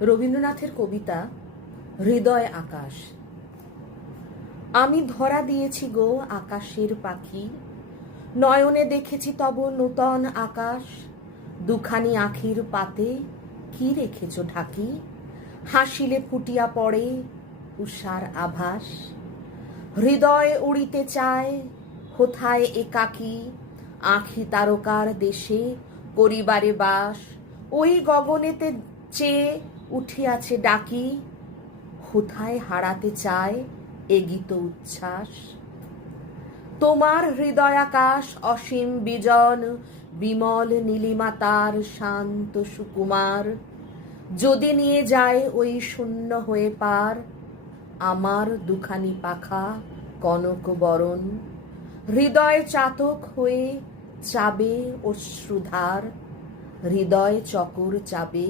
রবীন্দ্রনাথের কবিতা হৃদয় আকাশ। আমি ধরা দিয়েছি গো আকাশের পাখি, নয়নে দেখেছি তব নূতন আকাশ। দুখানি আখির পাতে কি রেখেছ ঢাকি, হাসিলে ফুটিয়া পড়ে উষার আভাস। হৃদয় উড়িতে চায় কোথায় একাকী, আখি তারকার দেশে পরিবারে বাস। ওই গগনেতে চেয়ে উঠিয়াছে ডাকি, কোথায় হারাতে চায় এ গীত উচ্ছ্বাস। তোমার হৃদয় আকাশ অসীম বিজন, বিমল নীলিমা তার শান্ত সুকুমার। যদি নিয়ে যায় ওই শূন্য হয়ে পার, আমার দুখানি পাখা কনক বরণ। হৃদয় চাতক হয়ে চাবে অশ্রুধার, হৃদয় চকর চাবে